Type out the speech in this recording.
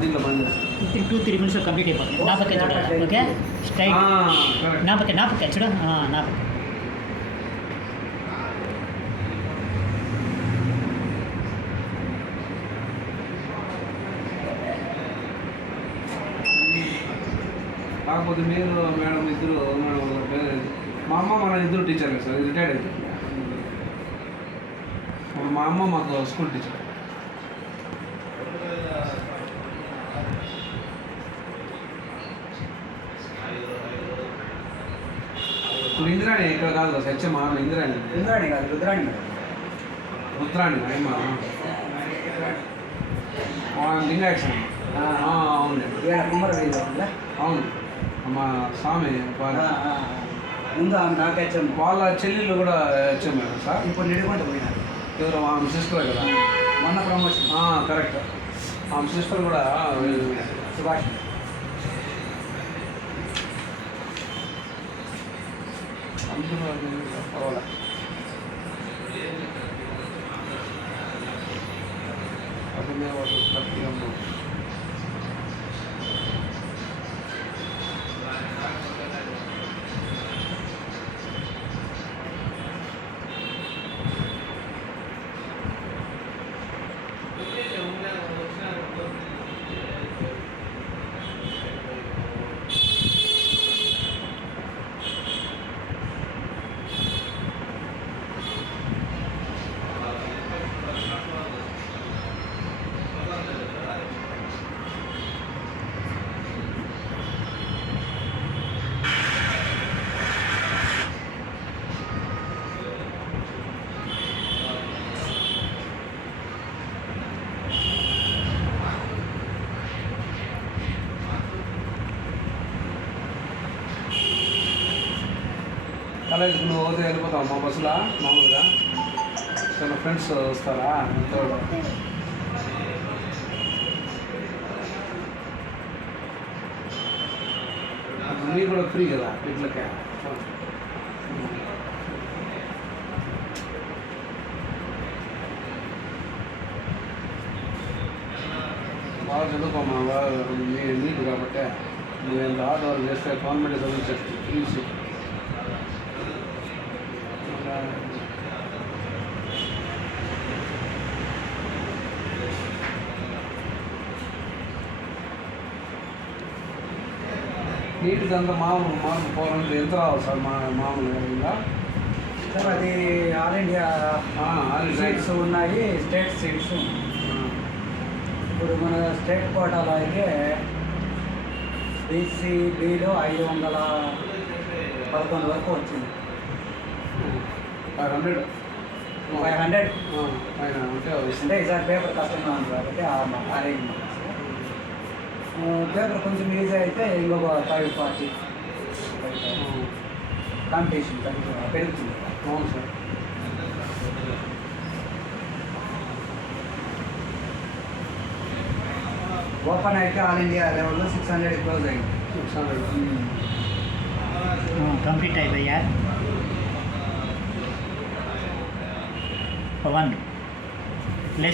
దీంట్లో పని చేస్తాను. 2-3 minutes కంప్లీట్ అయిపోతుంది. నా పక్కన చూడాలి. ఓకే స్ట్రైట్ నా పక్క చూడ నా పక్క. కాకపోతే మీరు మేడం ఇద్దరు మా అమ్మ మన ఇద్దరు టీచర్లే సార్, రిటైర్డ్ అయిపోయింది. మా అమ్మ మాకు స్కూల్ టీచర్. ఇప్పుడు ఇందిరాణి ఇక్కడ కాదు కదా హెచ్ఎం ఇందిరాణి కాదు రుద్రాణి రుద్రాణి అమ్మ లింగాక్షన్. అవును కుమ్మర అవును మా స్వామి ముందు ఆమె నాకు హెచ్ఎం. వాళ్ళ చెల్లెళ్ళు కూడా హెచ్ఎం మేడం సార్. ఇప్పుడు నిడుకుంట పోయినారు. ఎవరు ఆమె సిస్టర్ కదా, మొన్న ప్రమోషన్. కరెక్ట్. ఆమె సిస్టర్ కూడా సుభాష్. పర్వాలే. అదే వాళ్ళు కాలేజీకి నువ్వు పోతే వెళ్ళిపోతావు మా బస్సులో మామూలుగా. చాలా ఫ్రెండ్స్ వస్తారా మీరు కూడా ఫ్రీ కదా ఇట్లకే. బాగా చదువుకోమా, బాగా నీట్ కాబట్టి నువ్వు ఎంత హార్డ్ వర్క్ చేస్తే గవర్నమెంట్ చదివించేస్తుంది ఈజీ. నీట్గా అంతా మామూలు పోవాలంటే ఎంత రావాలి సార్ మామూలుగా? సార్ అది ఆల్ ఇండియా సీట్స్ ఉన్నాయి, స్టేట్ సీట్స్. ఇప్పుడు మన స్టేట్ కోటాలో అయితే BCBలో 511 వరకు వచ్చింది. 500 అంటే ఈసారి పేపర్ కష్టంగా ఉంది కాబట్టి అరేంజ్ పేపర్ కొంచెం ఈజీ అయితే ఇంకొక 540 కాంపిటీషన్ పెరుగుతుంది. అవును సార్. ఓపెన్ అయితే ఆల్ ఇండియా లెవెల్లో 600 క్లోజ్ అయింది. 600 కంప్లీట్ అయిపోయా. 1